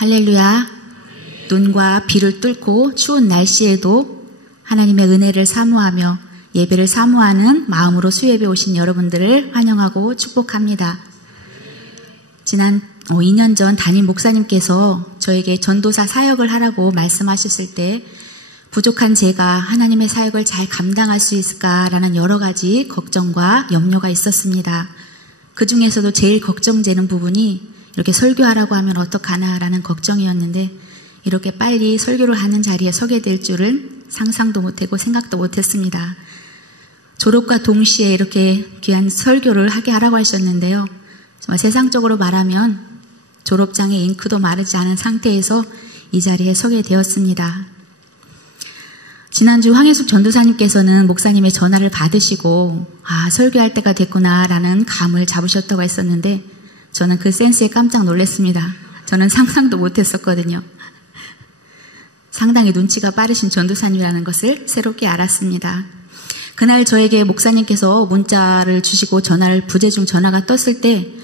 할렐루야. 눈과 비를 뚫고 추운 날씨에도 하나님의 은혜를 사모하며 예배를 사모하는 마음으로 수예배 오신 여러분들을 환영하고 축복합니다. 지난 2년 전 담임 목사님께서 저에게 전도사 사역을 하라고 말씀하셨을 때 부족한 제가 하나님의 사역을 잘 감당할 수 있을까라는 여러 가지 걱정과 염려가 있었습니다. 그 중에서도 제일 걱정되는 부분이 이렇게 설교하라고 하면 어떡하나라는 걱정이었는데 이렇게 빨리 설교를 하는 자리에 서게 될 줄은 상상도 못하고 생각도 못했습니다. 졸업과 동시에 이렇게 귀한 설교를 하게 하라고 하셨는데요. 정말 세상적으로 말하면 졸업장에 잉크도 마르지 않은 상태에서 이 자리에 서게 되었습니다. 지난주 황혜숙 전도사님께서는 목사님의 전화를 받으시고 설교할 때가 됐구나라는 감을 잡으셨다고 했었는데 저는 그 센스에 깜짝 놀랐습니다. 저는 상상도 못했었거든요. 상당히 눈치가 빠르신 전도사님이라는 것을 새롭게 알았습니다. 그날 저에게 목사님께서 문자를 주시고 부재중 전화가 떴을 때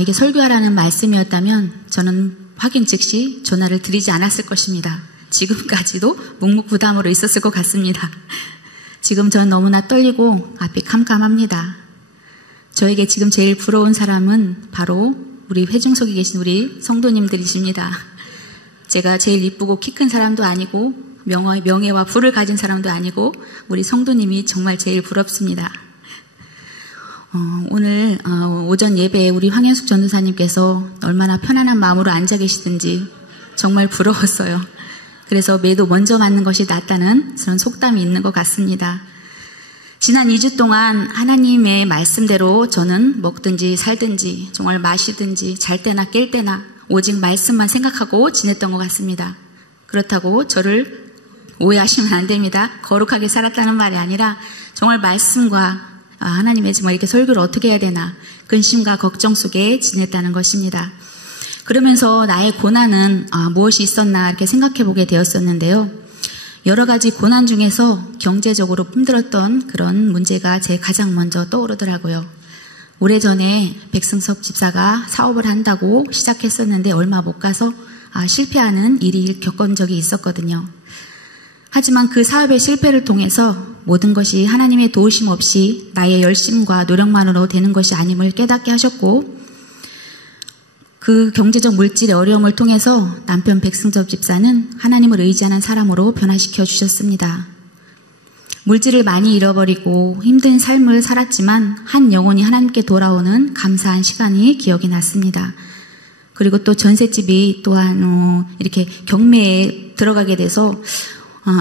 이게 설교하라는 말씀이었다면 저는 확인 즉시 전화를 드리지 않았을 것입니다. 지금까지도 묵묵부담으로 있었을 것 같습니다. 지금 전 너무나 떨리고 앞이 캄캄합니다. 저에게 지금 제일 부러운 사람은 바로 우리 회중석에 계신 우리 성도님들이십니다. 제가 제일 이쁘고 키 큰 사람도 아니고 명예와 부를 가진 사람도 아니고 우리 성도님이 정말 제일 부럽습니다. 오늘 오전 예배에 우리 황현숙 전도사님께서 얼마나 편안한 마음으로 앉아 계시든지 정말 부러웠어요. 그래서 매도 먼저 맞는 것이 낫다는 그런 속담이 있는 것 같습니다. 지난 2주 동안 하나님의 말씀대로 저는 먹든지 살든지 정말 마시든지 잘 때나 깰 때나 오직 말씀만 생각하고 지냈던 것 같습니다. 그렇다고 저를 오해하시면 안 됩니다. 거룩하게 살았다는 말이 아니라 정말 말씀과 하나님의 정말 이렇게 설교를 어떻게 해야 되나 근심과 걱정 속에 지냈다는 것입니다. 그러면서 나의 고난은 무엇이 있었나 이렇게 생각해 보게 되었었는데요. 여러 가지 고난 중에서 경제적으로 힘들었던 그런 문제가 제 가장 먼저 떠오르더라고요. 오래전에 백승섭 집사가 사업을 한다고 시작했었는데 얼마 못 가서 실패하는 일이 겪은 적이 있었거든요. 하지만 그 사업의 실패를 통해서 모든 것이 하나님의 도우심 없이 나의 열심과 노력만으로 되는 것이 아님을 깨닫게 하셨고 그 경제적 물질의 어려움을 통해서 남편 백승섭 집사는 하나님을 의지하는 사람으로 변화시켜 주셨습니다. 물질을 많이 잃어버리고 힘든 삶을 살았지만 한 영혼이 하나님께 돌아오는 감사한 시간이 기억이 났습니다. 그리고 또 전셋집이 또한 이렇게 경매에 들어가게 돼서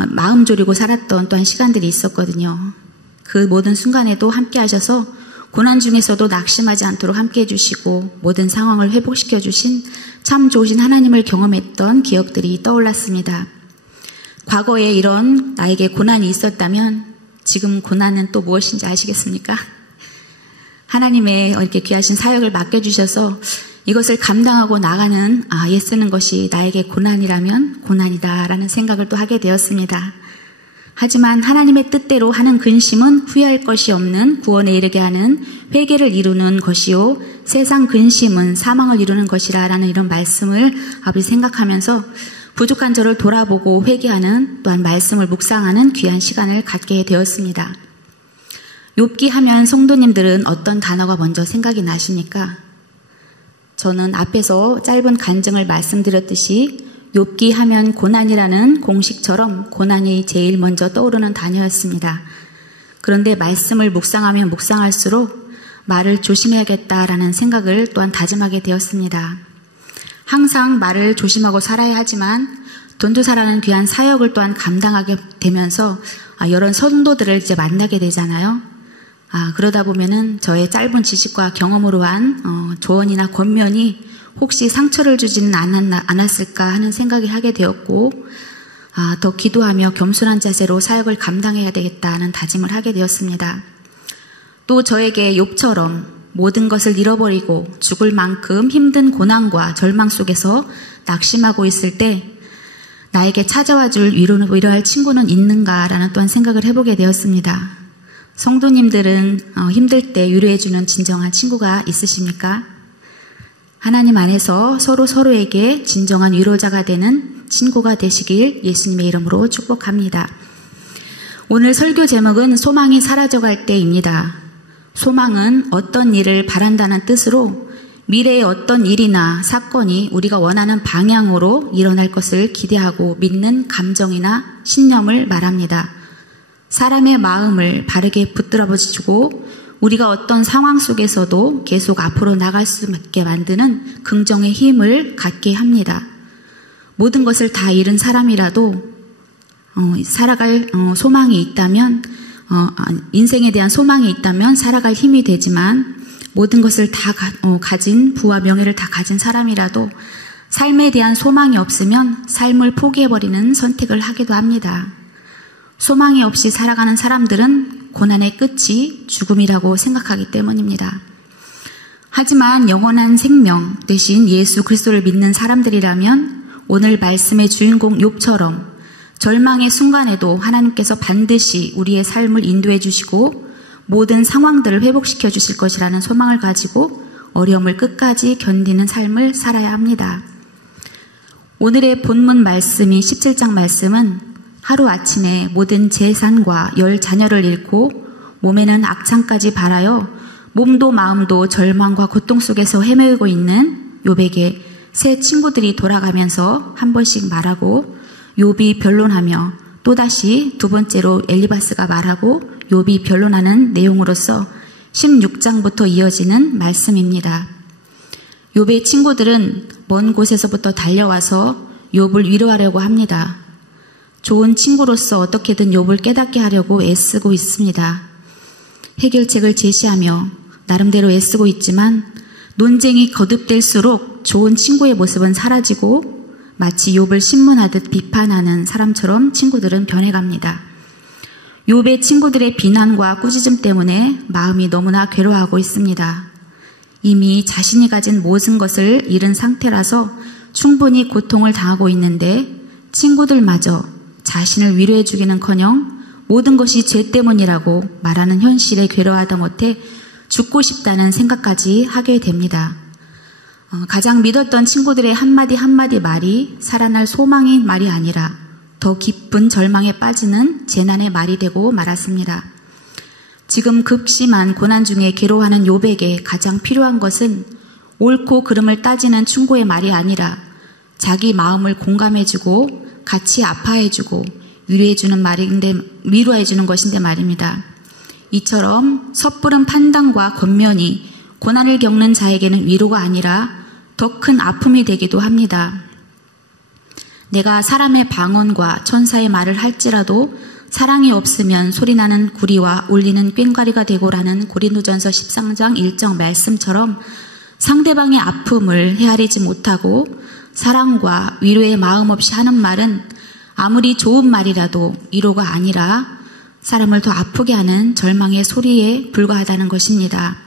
마음 졸이고 살았던 또한 시간들이 있었거든요. 그 모든 순간에도 함께 하셔서 고난 중에서도 낙심하지 않도록 함께 해주시고 모든 상황을 회복시켜 주신 참 좋으신 하나님을 경험했던 기억들이 떠올랐습니다. 과거에 이런 나에게 고난이 있었다면 지금 고난은 또 무엇인지 아시겠습니까? 하나님의 이렇게 귀하신 사역을 맡겨주셔서 이것을 감당하고 나가는 애쓰는 것이 나에게 고난이라면 고난이다라는 생각을 또 하게 되었습니다. 하지만 하나님의 뜻대로 하는 근심은 후회할 것이 없는 구원에 이르게 하는 회개를 이루는 것이요 세상 근심은 사망을 이루는 것이라라는 이런 말씀을 생각하면서 부족한 저를 돌아보고 회개하는 또한 말씀을 묵상하는 귀한 시간을 갖게 되었습니다. 욥기 하면 성도님들은 어떤 단어가 먼저 생각이 나십니까? 저는 앞에서 짧은 간증을 말씀드렸듯이 욥기 하면 고난이라는 공식처럼 고난이 제일 먼저 떠오르는 단어였습니다. 그런데 말씀을 묵상하면 묵상할수록 말을 조심해야겠다라는 생각을 또한 다짐하게 되었습니다. 항상 말을 조심하고 살아야 하지만 전도사라는 귀한 사역을 또한 감당하게 되면서 여러 성도들을 이제 만나게 되잖아요. 그러다 보면은 저의 짧은 지식과 경험으로 한 조언이나 권면이 혹시 상처를 주지는 않았을까 하는 생각을 하게 되었고 더 기도하며 겸손한 자세로 사역을 감당해야 되겠다는 다짐을 하게 되었습니다. 또 저에게 욥처럼 모든 것을 잃어버리고 죽을 만큼 힘든 고난과 절망 속에서 낙심하고 있을 때 나에게 찾아와 줄 위로할 친구는 있는가라는 또한 생각을 해보게 되었습니다. 성도님들은 힘들 때 위로해주는 진정한 친구가 있으십니까? 하나님 안에서 서로에게 진정한 위로자가 되는 친구가 되시길 예수님의 이름으로 축복합니다. 오늘 설교 제목은 소망이 사라져갈 때입니다. 소망은 어떤 일을 바란다는 뜻으로 미래의 어떤 일이나 사건이 우리가 원하는 방향으로 일어날 것을 기대하고 믿는 감정이나 신념을 말합니다. 사람의 마음을 바르게 붙들어주고 우리가 어떤 상황 속에서도 계속 앞으로 나갈 수 있게 만드는 긍정의 힘을 갖게 합니다. 모든 것을 다 잃은 사람이라도 살아갈 소망이 있다면, 인생에 대한 소망이 있다면 살아갈 힘이 되지만 모든 것을 다 가진 부와 명예를 다 가진 사람이라도 삶에 대한 소망이 없으면 삶을 포기해버리는 선택을 하기도 합니다. 소망이 없이 살아가는 사람들은 고난의 끝이 죽음이라고 생각하기 때문입니다. 하지만 영원한 생명 대신 예수 그리스도를 믿는 사람들이라면 오늘 말씀의 주인공 욥처럼 절망의 순간에도 하나님께서 반드시 우리의 삶을 인도해 주시고 모든 상황들을 회복시켜 주실 것이라는 소망을 가지고 어려움을 끝까지 견디는 삶을 살아야 합니다. 오늘의 본문 말씀이 17장 말씀은 하루아침에 모든 재산과 10 자녀를 잃고 몸에는 악창까지 발하여 몸도 마음도 절망과 고통 속에서 헤매고 있는 욥에게 새 친구들이 돌아가면서 한 번씩 말하고 욥이 변론하며 또다시 두 번째로 엘리바스가 말하고 욥이 변론하는 내용으로서 16장부터 이어지는 말씀입니다. 욥의 친구들은 먼 곳에서부터 달려와서 욥을 위로하려고 합니다. 좋은 친구로서 어떻게든 욥을 깨닫게 하려고 애쓰고 있습니다. 해결책을 제시하며 나름대로 애쓰고 있지만 논쟁이 거듭될수록 좋은 친구의 모습은 사라지고 마치 욥을 신문하듯 비판하는 사람처럼 친구들은 변해갑니다. 욥의 친구들의 비난과 꾸짖음 때문에 마음이 너무나 괴로워하고 있습니다. 이미 자신이 가진 모든 것을 잃은 상태라서 충분히 고통을 당하고 있는데 친구들마저 자신을 위로해 주기는커녕 모든 것이 죄 때문이라고 말하는 현실에 괴로워하다 못해 죽고 싶다는 생각까지 하게 됩니다. 가장 믿었던 친구들의 한마디 말이 살아날 소망의 말이 아니라 더 깊은 절망에 빠지는 재난의 말이 되고 말았습니다. 지금 극심한 고난 중에 괴로워하는 욥에게 가장 필요한 것은 옳고 그름을 따지는 충고의 말이 아니라 자기 마음을 공감해주고 같이 아파해주고 위로해주는 것인데 말입니다. 이처럼 섣부른 판단과 권면이 고난을 겪는 자에게는 위로가 아니라 더 큰 아픔이 되기도 합니다. 내가 사람의 방언과 천사의 말을 할지라도 사랑이 없으면 소리나는 구리와 울리는 꽹과리가 되고라는 고린도전서 13장 1절 말씀처럼 상대방의 아픔을 헤아리지 못하고 사랑과 위로의 마음 없이 하는 말은 아무리 좋은 말이라도 위로가 아니라 사람을 더 아프게 하는 절망의 소리에 불과하다는 것입니다.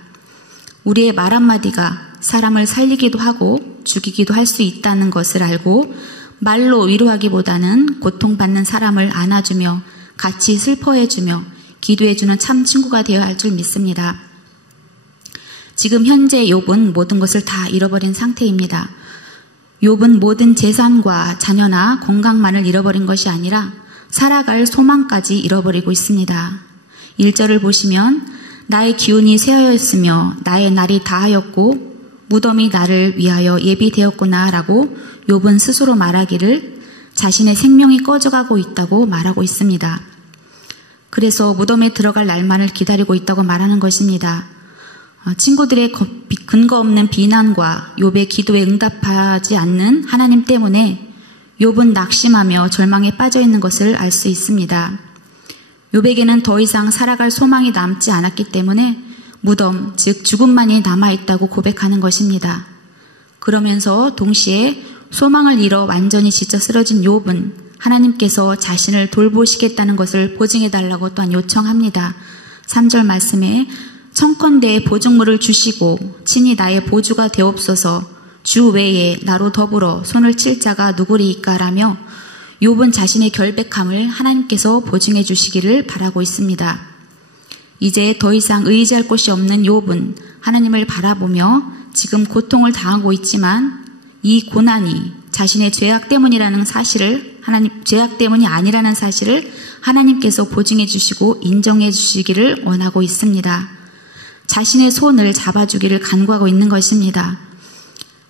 우리의 말 한마디가 사람을 살리기도 하고 죽이기도 할 수 있다는 것을 알고 말로 위로하기보다는 고통받는 사람을 안아주며 같이 슬퍼해주며 기도해주는 참 친구가 되어야 할 줄 믿습니다. 지금 현재 욥은 모든 것을 다 잃어버린 상태입니다. 욥은 모든 재산과 자녀나 건강만을 잃어버린 것이 아니라 살아갈 소망까지 잃어버리고 있습니다. 1절을 보시면 나의 기운이 쇠하였으며 나의 날이 다하였고 무덤이 나를 위하여 예비되었구나 라고 욥은 스스로 말하기를 자신의 생명이 꺼져가고 있다고 말하고 있습니다. 그래서 무덤에 들어갈 날만을 기다리고 있다고 말하는 것입니다. 친구들의 근거 없는 비난과 욥의 기도에 응답하지 않는 하나님 때문에 욥은 낙심하며 절망에 빠져 있는 것을 알 수 있습니다. 욥에게는 더 이상 살아갈 소망이 남지 않았기 때문에 무덤, 즉 죽음만이 남아있다고 고백하는 것입니다. 그러면서 동시에 소망을 잃어 완전히 지쳐 쓰러진 욥은 하나님께서 자신을 돌보시겠다는 것을 보증해달라고 또한 요청합니다. 3절 말씀에 청컨대 보증물을 주시고 친히 나의 보주가 되옵소서 주 외에 나로 더불어 손을 칠 자가 누구리이까라며 욥은 자신의 결백함을 하나님께서 보증해 주시기를 바라고 있습니다. 이제 더 이상 의지할 곳이 없는 욥은 하나님을 바라보며 지금 고통을 당하고 있지만 이 고난이 자신의 죄악 때문이라는 사실을 죄악 때문이 아니라는 사실을 하나님께서 보증해 주시고 인정해 주시기를 원하고 있습니다. 자신의 손을 잡아주기를 간구하고 있는 것입니다.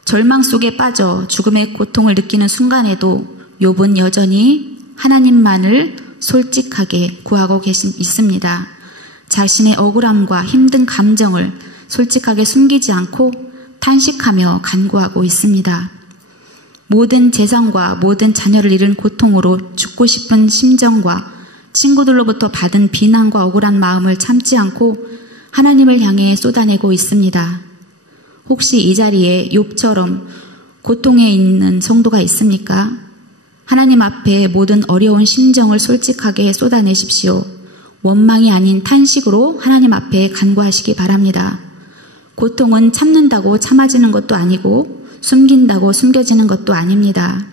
절망 속에 빠져 죽음의 고통을 느끼는 순간에도 욥은 여전히 하나님만을 솔직하게 구하고 있습니다. 자신의 억울함과 힘든 감정을 솔직하게 숨기지 않고 탄식하며 간구하고 있습니다. 모든 재산과 모든 자녀를 잃은 고통으로 죽고 싶은 심정과 친구들로부터 받은 비난과 억울한 마음을 참지 않고 하나님을 향해 쏟아내고 있습니다. 혹시 이 자리에 욥처럼 고통에 있는 성도가 있습니까? 하나님 앞에 모든 어려운 심정을 솔직하게 쏟아내십시오. 원망이 아닌 탄식으로 하나님 앞에 간구하시기 바랍니다. 고통은 참는다고 참아지는 것도 아니고 숨긴다고 숨겨지는 것도 아닙니다.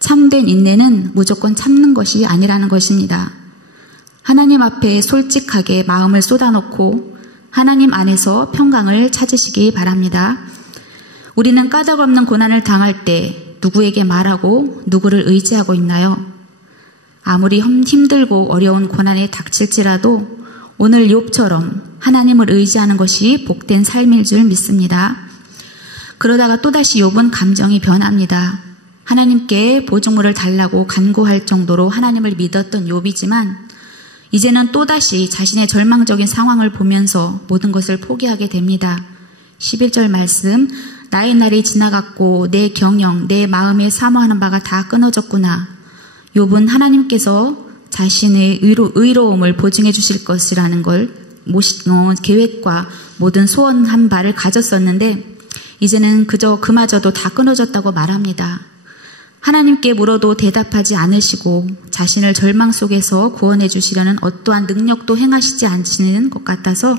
참된 인내는 무조건 참는 것이 아니라는 것입니다. 하나님 앞에 솔직하게 마음을 쏟아놓고 하나님 안에서 평강을 찾으시기 바랍니다. 우리는 까닭없는 고난을 당할 때 누구에게 말하고 누구를 의지하고 있나요? 아무리 힘들고 어려운 고난에 닥칠지라도 오늘 욥처럼 하나님을 의지하는 것이 복된 삶일 줄 믿습니다. 그러다가 또다시 욥은 감정이 변합니다. 하나님께 보증물을 달라고 간구할 정도로 하나님을 믿었던 욥이지만 이제는 또다시 자신의 절망적인 상황을 보면서 모든 것을 포기하게 됩니다. 11절 말씀, 나의 날이 지나갔고 내 경영, 내 마음에 사모하는 바가 다 끊어졌구나. 욥은 하나님께서 자신의 의로움을 보증해 주실 것이라는 걸 계획과 모든 소원한 바를 가졌었는데 이제는 그마저도 다 끊어졌다고 말합니다. 하나님께 물어도 대답하지 않으시고 자신을 절망 속에서 구원해 주시려는 어떠한 능력도 행하시지 않으시는 것 같아서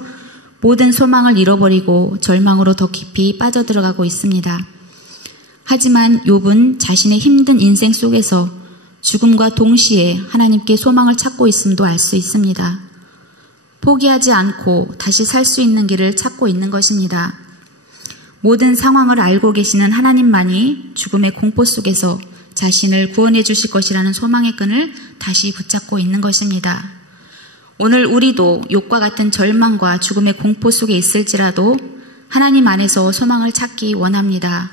모든 소망을 잃어버리고 절망으로 더 깊이 빠져들어가고 있습니다. 하지만 욥은 자신의 힘든 인생 속에서 죽음과 동시에 하나님께 소망을 찾고 있음도 알 수 있습니다. 포기하지 않고 다시 살 수 있는 길을 찾고 있는 것입니다. 모든 상황을 알고 계시는 하나님만이 죽음의 공포 속에서 자신을 구원해 주실 것이라는 소망의 끈을 다시 붙잡고 있는 것입니다. 오늘 우리도 욥과 같은 절망과 죽음의 공포 속에 있을지라도 하나님 안에서 소망을 찾기 원합니다.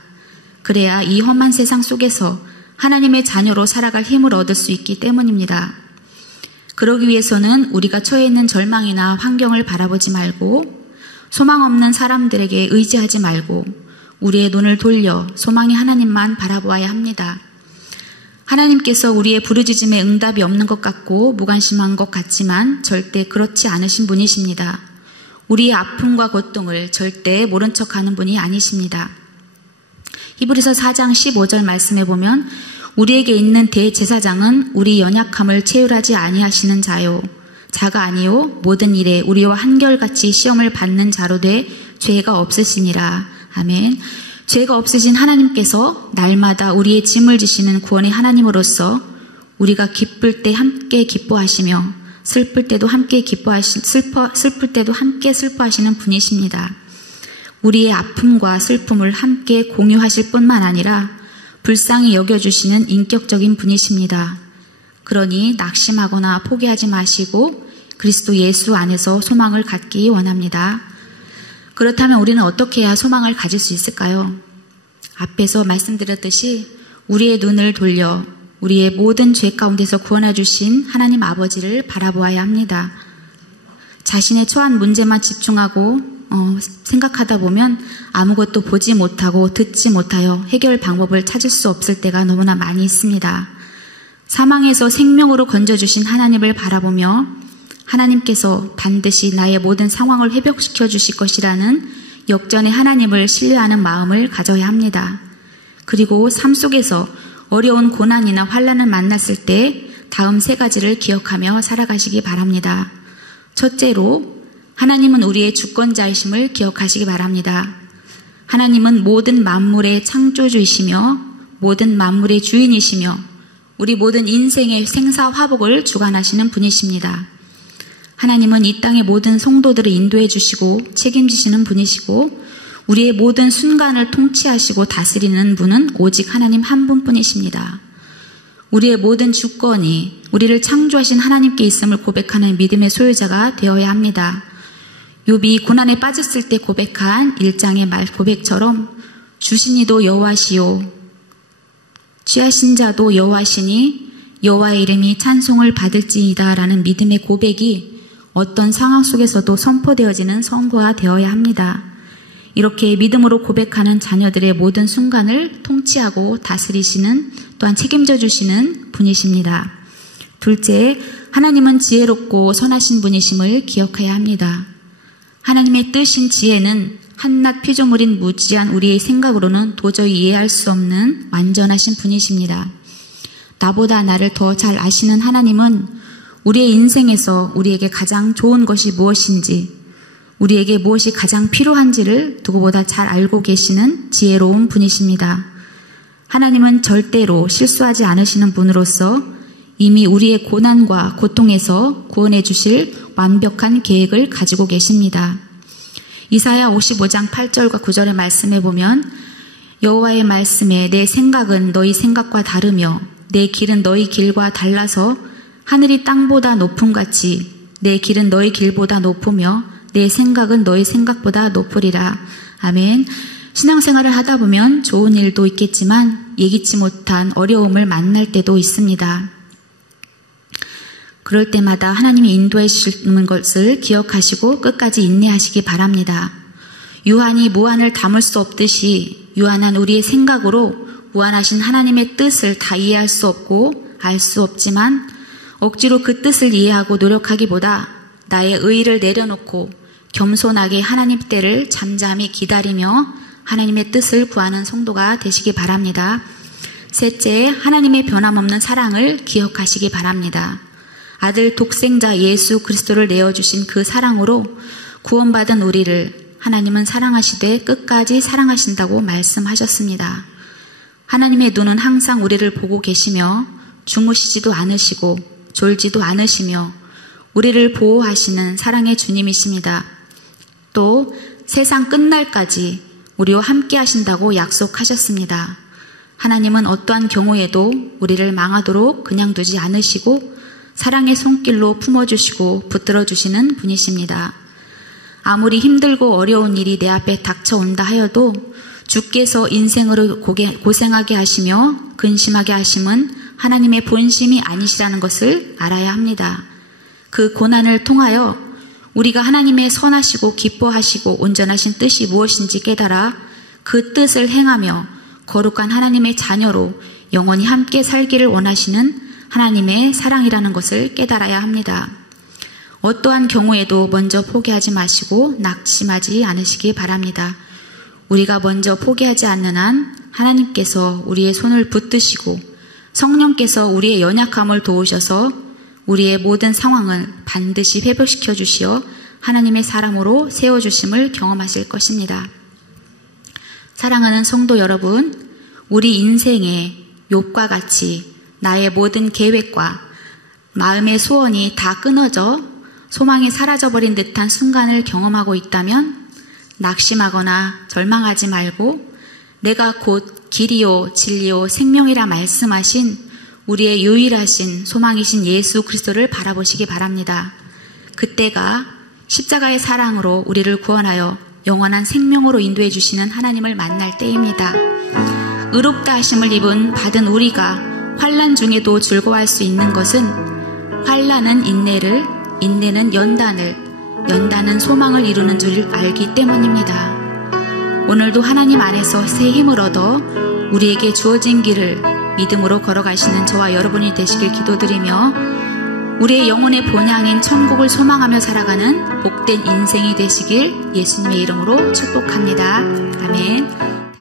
그래야 이 험한 세상 속에서 하나님의 자녀로 살아갈 힘을 얻을 수 있기 때문입니다. 그러기 위해서는 우리가 처해 있는 절망이나 환경을 바라보지 말고 소망 없는 사람들에게 의지하지 말고 우리의 눈을 돌려 소망이 하나님만 바라보아야 합니다. 하나님께서 우리의 부르짖음에 응답이 없는 것 같고 무관심한 것 같지만 절대 그렇지 않으신 분이십니다. 우리의 아픔과 고통을 절대 모른 척하는 분이 아니십니다. 히브리서 4장 15절 말씀에 보면 우리에게 있는 대제사장은 우리 연약함을 체휼하지 아니하시는 자가 아니요 모든 일에 우리와 한결같이 시험을 받는 자로 돼 죄가 없으시니라. 아멘. 죄가 없으신 하나님께서 날마다 우리의 짐을 지시는 구원의 하나님으로서 우리가 기쁠 때 함께 기뻐하시며 슬플 때도 함께 슬플 때도 함께 슬퍼하시는 분이십니다. 우리의 아픔과 슬픔을 함께 공유하실 뿐만 아니라 불쌍히 여겨주시는 인격적인 분이십니다. 그러니 낙심하거나 포기하지 마시고 그리스도 예수 안에서 소망을 갖기 원합니다. 그렇다면 우리는 어떻게 해야 소망을 가질 수 있을까요? 앞에서 말씀드렸듯이 우리의 눈을 돌려 우리의 모든 죄 가운데서 구원해 주신 하나님 아버지를 바라보아야 합니다. 자신의 처한 문제만 집중하고 생각하다 보면 아무것도 보지 못하고 듣지 못하여 해결 방법을 찾을 수 없을 때가 너무나 많이 있습니다. 사망에서 생명으로 건져주신 하나님을 바라보며 하나님께서 반드시 나의 모든 상황을 회복시켜 주실 것이라는 역전의 하나님을 신뢰하는 마음을 가져야 합니다. 그리고 삶 속에서 어려운 고난이나 환난을 만났을 때 다음 세 가지를 기억하며 살아가시기 바랍니다. 첫째로 하나님은 우리의 주권자이심을 기억하시기 바랍니다. 하나님은 모든 만물의 창조주이시며 모든 만물의 주인이시며 우리 모든 인생의 생사화복을 주관하시는 분이십니다. 하나님은 이 땅의 모든 성도들을 인도해 주시고 책임지시는 분이시고 우리의 모든 순간을 통치하시고 다스리는 분은 오직 하나님 한 분뿐이십니다. 우리의 모든 주권이 우리를 창조하신 하나님께 있음을 고백하는 믿음의 소유자가 되어야 합니다. 욥이 고난에 빠졌을 때 고백한 1장의 말 고백처럼 주신 이도 여호와시요 취하신 자도 여호와시니 여호와의 이름이 찬송을 받을지이다 라는 믿음의 고백이 어떤 상황 속에서도 선포되어지는 선고가 되어야 합니다. 이렇게 믿음으로 고백하는 자녀들의 모든 순간을 통치하고 다스리시는 또한 책임져 주시는 분이십니다. 둘째, 하나님은 지혜롭고 선하신 분이심을 기억해야 합니다. 하나님의 뜻인 지혜는 한낱 피조물인 무지한 우리의 생각으로는 도저히 이해할 수 없는 완전하신 분이십니다. 나보다 나를 더 잘 아시는 하나님은 우리의 인생에서 우리에게 가장 좋은 것이 무엇인지, 우리에게 무엇이 가장 필요한지를 누구보다 잘 알고 계시는 지혜로운 분이십니다. 하나님은 절대로 실수하지 않으시는 분으로서 이미 우리의 고난과 고통에서 구원해 주실 완벽한 계획을 가지고 계십니다. 이사야 55장 8절과 9절의 말씀에 보면 여호와의 말씀에 내 생각은 너희 생각과 다르며 내 길은 너희 길과 달라서 하늘이 땅보다 높음같이 내 길은 너희 길보다 높으며 내 생각은 너희 생각보다 높으리라. 아멘. 신앙생활을 하다 보면 좋은 일도 있겠지만 예기치 못한 어려움을 만날 때도 있습니다. 그럴 때마다 하나님이 인도해 주시는 것을 기억하시고 끝까지 인내하시기 바랍니다. 유한이 무한을 담을 수 없듯이 유한한 우리의 생각으로 무한하신 하나님의 뜻을 다 이해할 수 없고 알 수 없지만 억지로 그 뜻을 이해하고 노력하기보다 나의 의의를 내려놓고 겸손하게 하나님 때를 잠잠히 기다리며 하나님의 뜻을 구하는 성도가 되시기 바랍니다. 셋째, 하나님의 변함없는 사랑을 기억하시기 바랍니다. 아들 독생자 예수 그리스도를 내어주신 그 사랑으로 구원받은 우리를 하나님은 사랑하시되 끝까지 사랑하신다고 말씀하셨습니다. 하나님의 눈은 항상 우리를 보고 계시며 주무시지도 않으시고 졸지도 않으시며 우리를 보호하시는 사랑의 주님이십니다. 또 세상 끝날까지 우리와 함께 하신다고 약속하셨습니다. 하나님은 어떠한 경우에도 우리를 망하도록 그냥 두지 않으시고 사랑의 손길로 품어주시고 붙들어주시는 분이십니다. 아무리 힘들고 어려운 일이 내 앞에 닥쳐온다 하여도 주께서 인생으로 고생하게 하시며 근심하게 하심은 하나님의 본심이 아니시라는 것을 알아야 합니다. 그 고난을 통하여 우리가 하나님의 선하시고 기뻐하시고 온전하신 뜻이 무엇인지 깨달아 그 뜻을 행하며 거룩한 하나님의 자녀로 영원히 함께 살기를 원하시는 하나님의 사랑이라는 것을 깨달아야 합니다. 어떠한 경우에도 먼저 포기하지 마시고 낙심하지 않으시기 바랍니다. 우리가 먼저 포기하지 않는 한 하나님께서 우리의 손을 붙드시고 성령께서 우리의 연약함을 도우셔서 우리의 모든 상황을 반드시 회복시켜 주시어 하나님의 사람으로 세워주심을 경험하실 것입니다. 사랑하는 성도 여러분, 우리 인생에 욥과 같이 나의 모든 계획과 마음의 소원이 다 끊어져 소망이 사라져버린 듯한 순간을 경험하고 있다면 낙심하거나 절망하지 말고 내가 곧 길이요 진리요 생명이라 말씀하신 우리의 유일하신 소망이신 예수 그리스도를 바라보시기 바랍니다. 그때가 십자가의 사랑으로 우리를 구원하여 영원한 생명으로 인도해 주시는 하나님을 만날 때입니다. 의롭다 하심을 받은 우리가 환난 중에도 즐거워할 수 있는 것은 환난은 인내를, 인내는 연단을, 연단은 소망을 이루는 줄 알기 때문입니다. 오늘도 하나님 안에서 새 힘을 얻어 우리에게 주어진 길을 믿음으로 걸어가시는 저와 여러분이 되시길 기도드리며 우리의 영혼의 본향인 천국을 소망하며 살아가는 복된 인생이 되시길 예수님의 이름으로 축복합니다. 아멘.